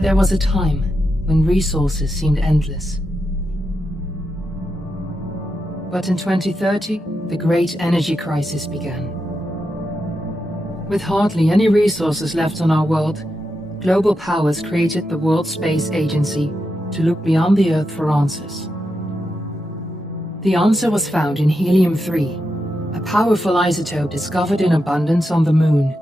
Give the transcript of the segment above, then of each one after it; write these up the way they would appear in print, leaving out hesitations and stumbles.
There was a time when resources seemed endless. But in 2030, the great energy crisis began. With hardly any resources left on our world, global powers created the World Space Agency to look beyond the Earth for answers. The answer was found in helium-3, a powerful isotope discovered in abundance on the Moon.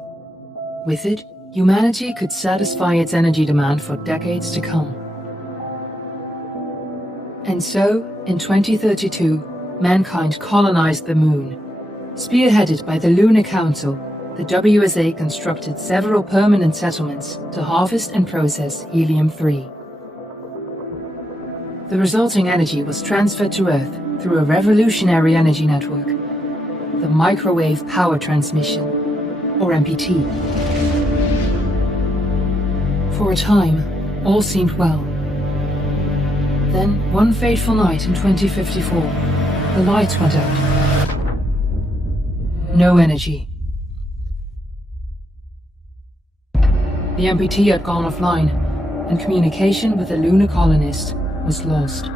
With it, humanity could satisfy its energy demand for decades to come. And so, in 2032, mankind colonized the Moon. Spearheaded by the Lunar Council, the WSA constructed several permanent settlements to harvest and process helium-3. The resulting energy was transferred to Earth through a revolutionary energy network, the Microwave Power Transmission, or MPT. For a time, all seemed well. Then, one fateful night in 2054, the lights went out. No energy. The MPT had gone offline, and communication with the lunar colonist was lost.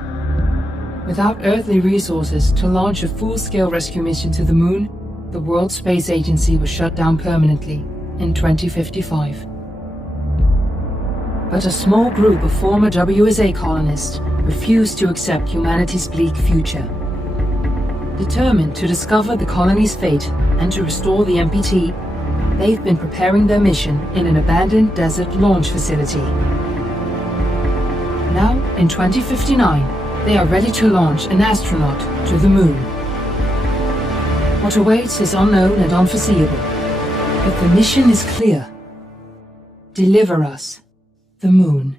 Without earthly resources to launch a full-scale rescue mission to the Moon, the World Space Agency was shut down permanently in 2055. But a small group of former WSA colonists refused to accept humanity's bleak future. Determined to discover the colony's fate and to restore the MPT, they've been preparing their mission in an abandoned desert launch facility. Now, in 2059, they are ready to launch an astronaut to the Moon. What awaits is unknown and unforeseeable, but the mission is clear. Deliver us the Moon.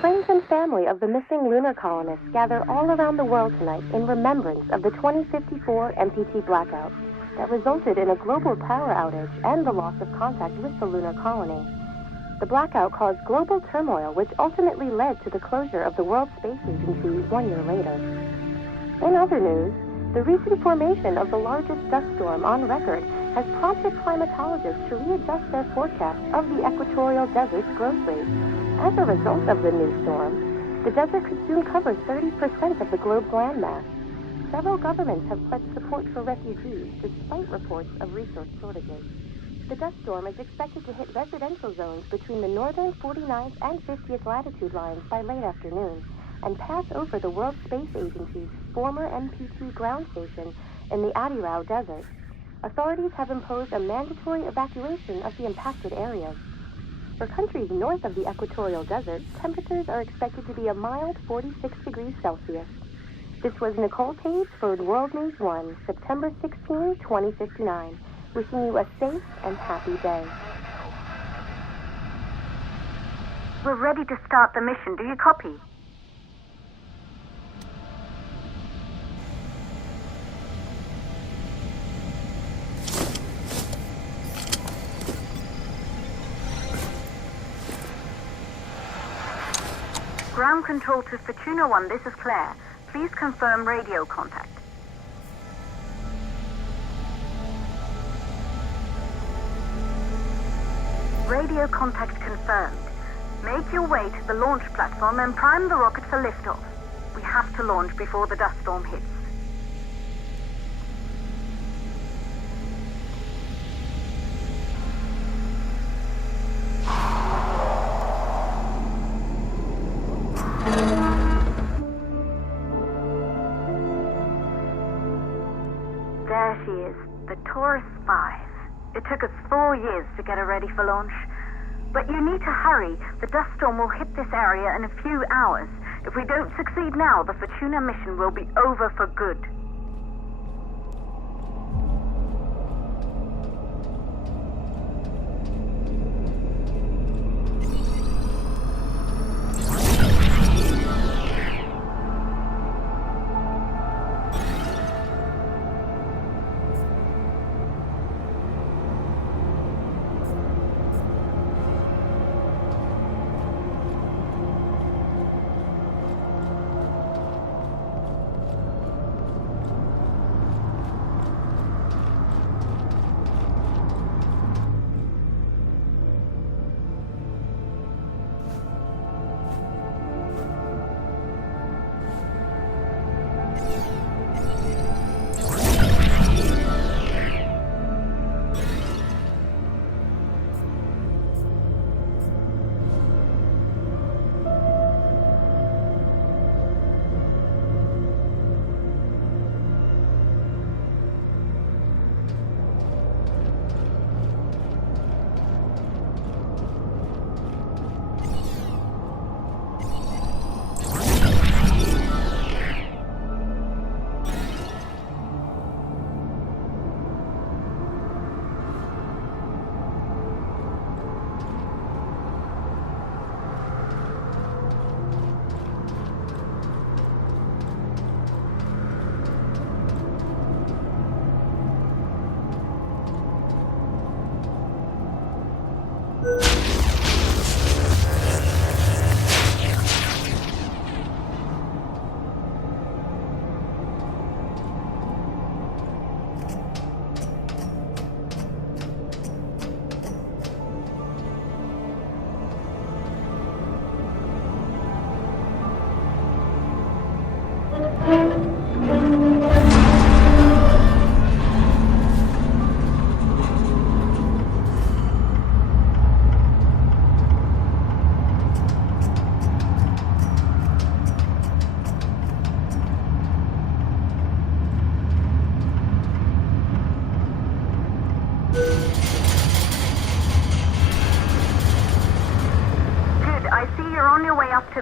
Friends and family of the missing lunar colonists gather all around the world tonight in remembrance of the 2054 MPT blackout that resulted in a global power outage and the loss of contact with the lunar colony. The blackout caused global turmoil, which ultimately led to the closure of the World Space Agency 1 year later. In other news, the recent formation of the largest dust storm on record has prompted climatologists to readjust their forecast of the equatorial desert's growth rate. As a result of the new storm, the desert could soon cover 30% of the globe's landmass. Several governments have pledged support for refugees despite reports of resource shortages. The dust storm is expected to hit residential zones between the northern 49th and 50th latitude lines by late afternoon and pass over the World Space Agency's former MPT ground station in the Adirau Desert. Authorities have imposed a mandatory evacuation of the impacted areas. For countries north of the equatorial desert, temperatures are expected to be a mild 46 degrees Celsius. This was Nicole Page for World News 1, September 16, 2059. Wishing you a safe and happy day. We're ready to start the mission. Do you copy? Ground control to Fortuna 1, this is Claire. Please confirm radio contact. Radio contact confirmed. Make your way to the launch platform and prime the rocket for liftoff. We have to launch before the dust storm hits. There she is, the Taurus 5. It took us 4 years to get her ready for launch. But you need to hurry. The dust storm will hit this area in a few hours. If we don't succeed now, the Fortuna mission will be over for good.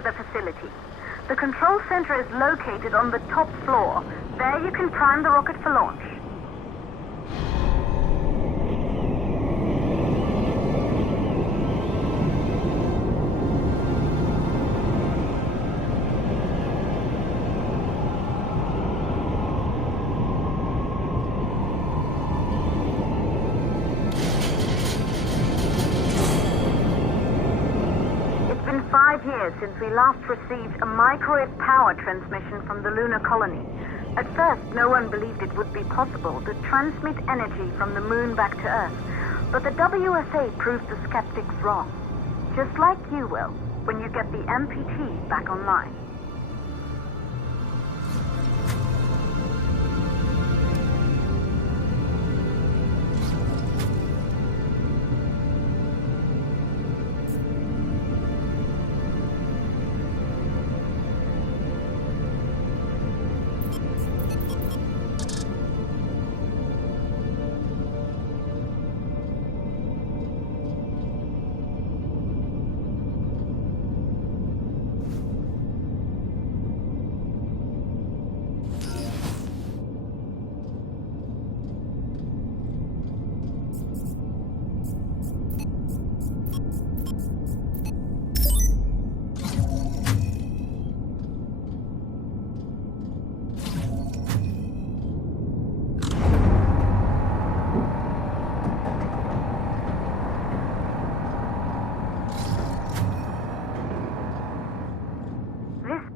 to the facility. The control center is located on the top floor. There you can prime the rocket for launch. It's been 5 years since we last received a microwave power transmission from the lunar colony. At first, no one believed it would be possible to transmit energy from the moon back to Earth. But the WSA proved the skeptics wrong. Just like you will, when you get the MPT back online.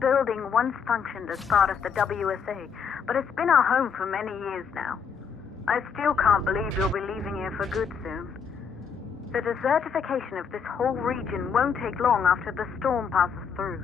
Building once functioned as part of the WSA, but it's been our home for many years now. I still can't believe you'll be leaving here for good soon. The desertification of this whole region won't take long after the storm passes through.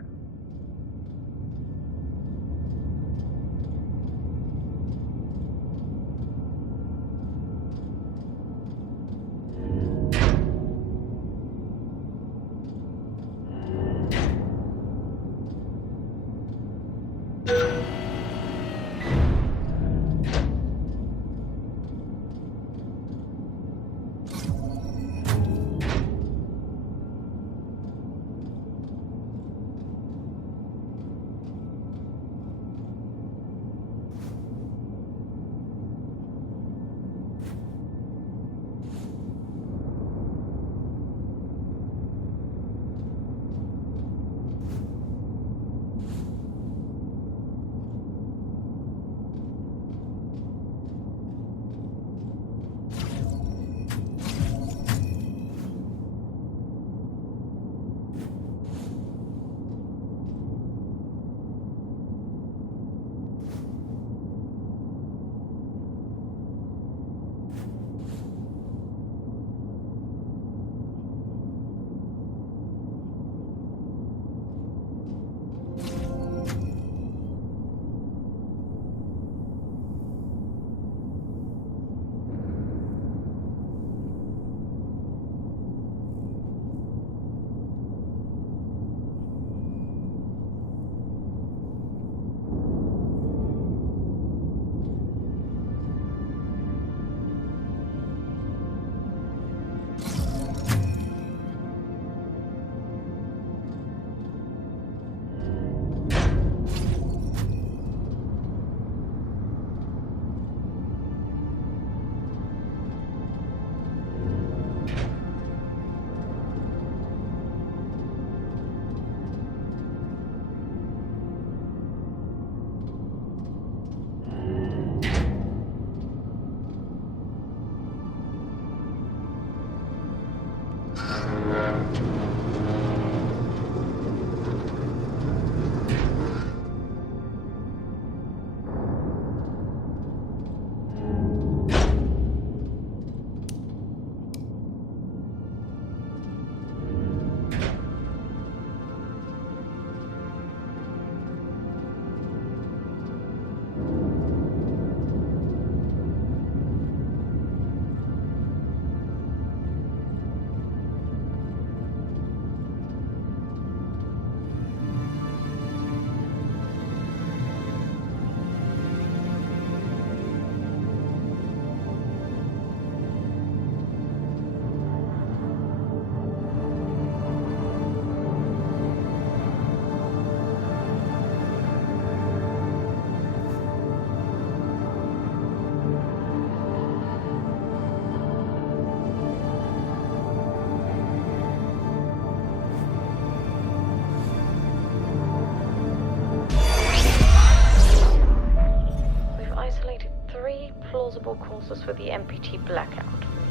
courses for the MPT blackout.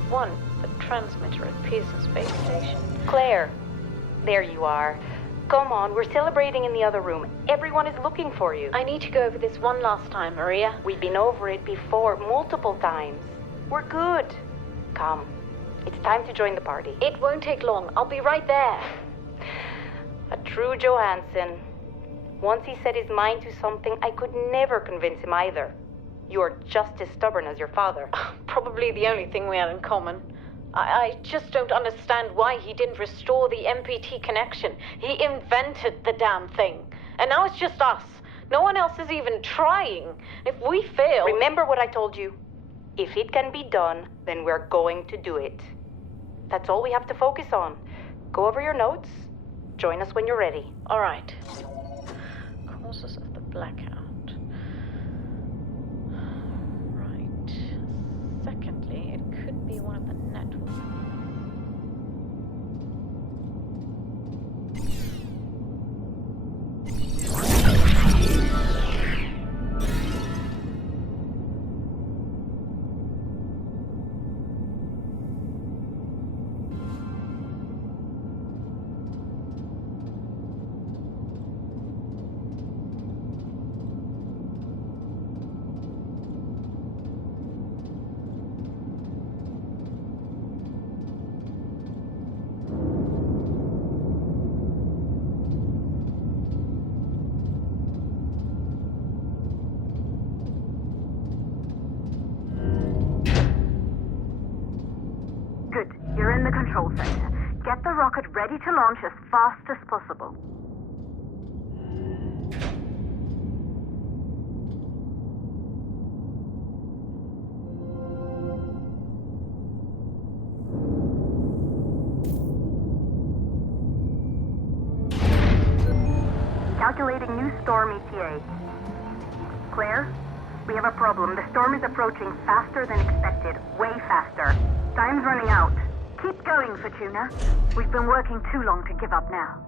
1, the transmitter at Pearson Space Station. Claire, there you are. Come on, we're celebrating in the other room. Everyone is looking for you. I need to go over this one last time, Maria. We've been over it before, multiple times. We're good. Come, it's time to join the party. It won't take long. I'll be right there. A true Johansson. Once he set his mind to something, I could never convince him either. You're just as stubborn as your father. Probably the only thing we had in common. I just don't understand why he didn't restore the MPT connection. He invented the damn thing. And now it's just us. No one else is even trying. If we fail... Remember what I told you. If it can be done, then we're going to do it. That's all we have to focus on. Go over your notes. Join us when you're ready. All right. Causes of the blackout. Right. Secondly, it could be one of the networks. Good. You're in the control center. Get the rocket ready to launch as fast as possible. Calculating new storm ETA. Claire, we have a problem. The storm is approaching faster than expected. Way faster. Time's running out. Keep going, Fortuna. We've been working too long to give up now.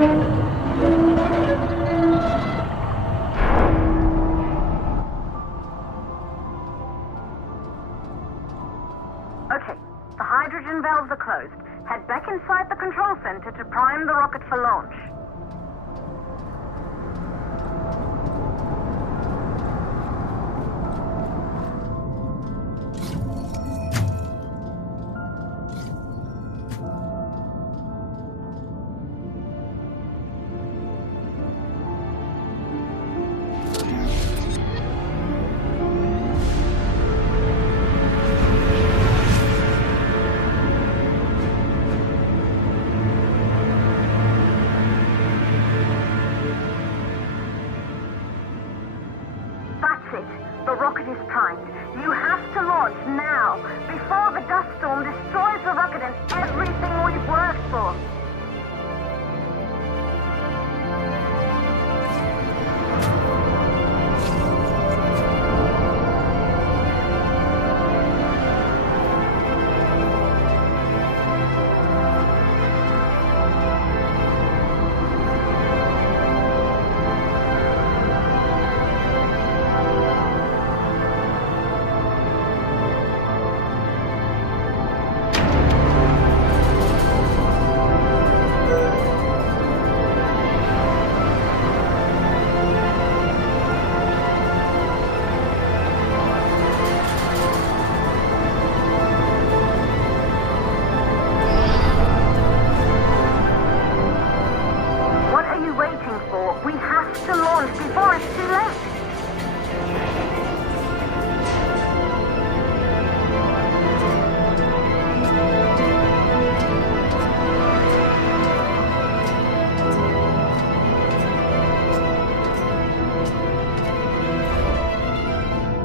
Okay, the hydrogen valves are closed. Head back inside the control center to prime the rocket for launch. The rocket is primed. You have to launch now, before the dust storm destroys the rocket and everything we've worked for. We have to launch before it's too late.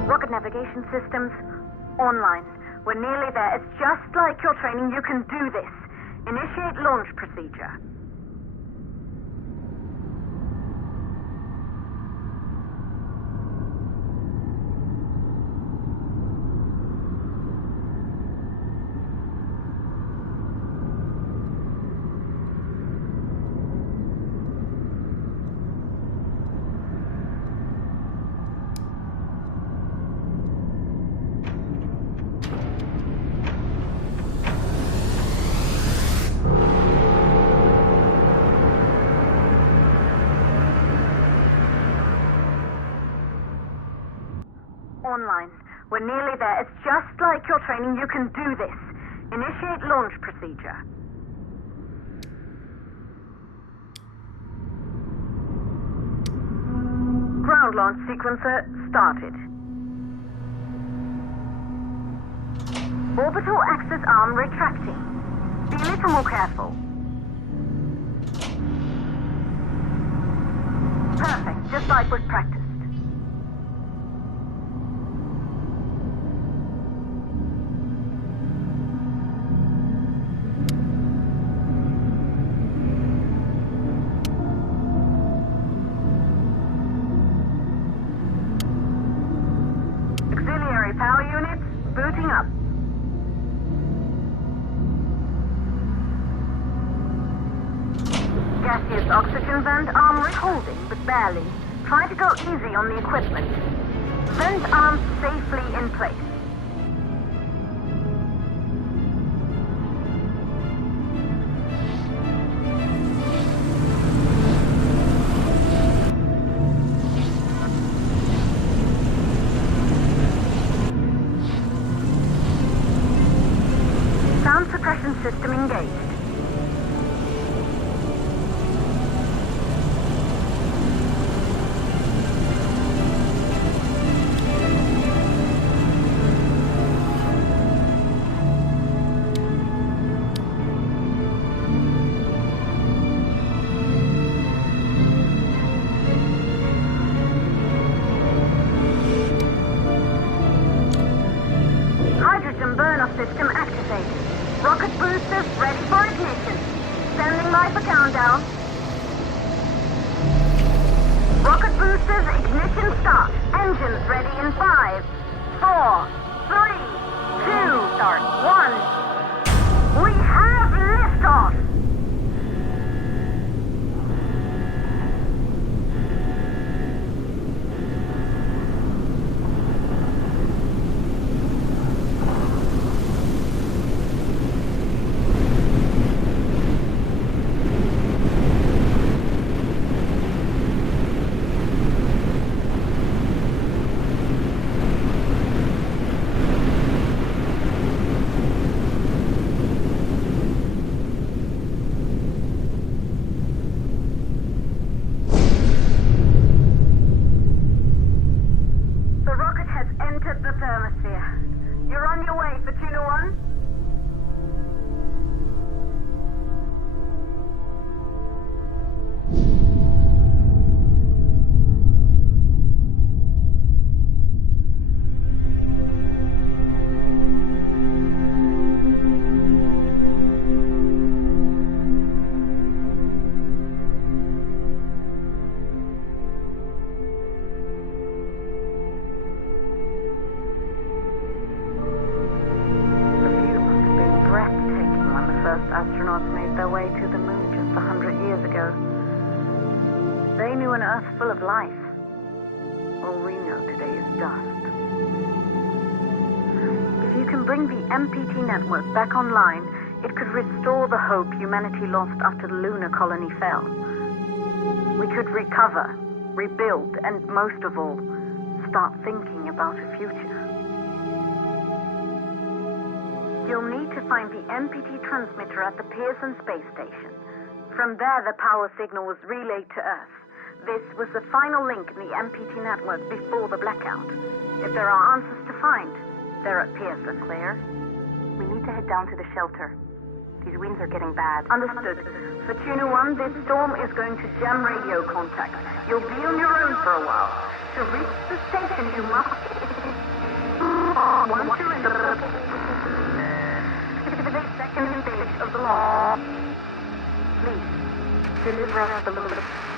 Rocket navigation systems online. We're nearly there. It's just like your training. You can do this. Initiate launch procedure. Online. We're nearly there. It's just like your training. You can do this. Initiate launch procedure. Ground launch sequencer started. Orbital axis arm retracting. Be a little more careful. Perfect, just like we've practiced. Power units booting up. Gaseous oxygen vent arm holding, but barely. Try to go easy on the equipment. Vent arms safely in place. Sound suppression system engaged. Hydrogen burn-off system activated. Rocket boosters ready for ignition. Standing by for countdown. Rocket boosters ignition start. Engines ready in 5, 4, 3, 2, start 1. We have liftoff. They knew an Earth full of life. All we know today is dust. If you can bring the MPT network back online, it could restore the hope humanity lost after the lunar colony fell. We could recover, rebuild, and most of all, start thinking about a future. You'll need to find the MPT transmitter at the Pearson space station. From there, the power signal was relayed to Earth. This was the final link in the MPT network before the blackout. If there are answers to find, they're at Pearson. Claire, we need to head down to the shelter. These winds are getting bad. Understood. For Tuna 1, this storm is going to jam radio contact. You'll be on your own for a while. To reach the station, you must... Once you're in the... second stage of the launch. Please, deliver us the loop.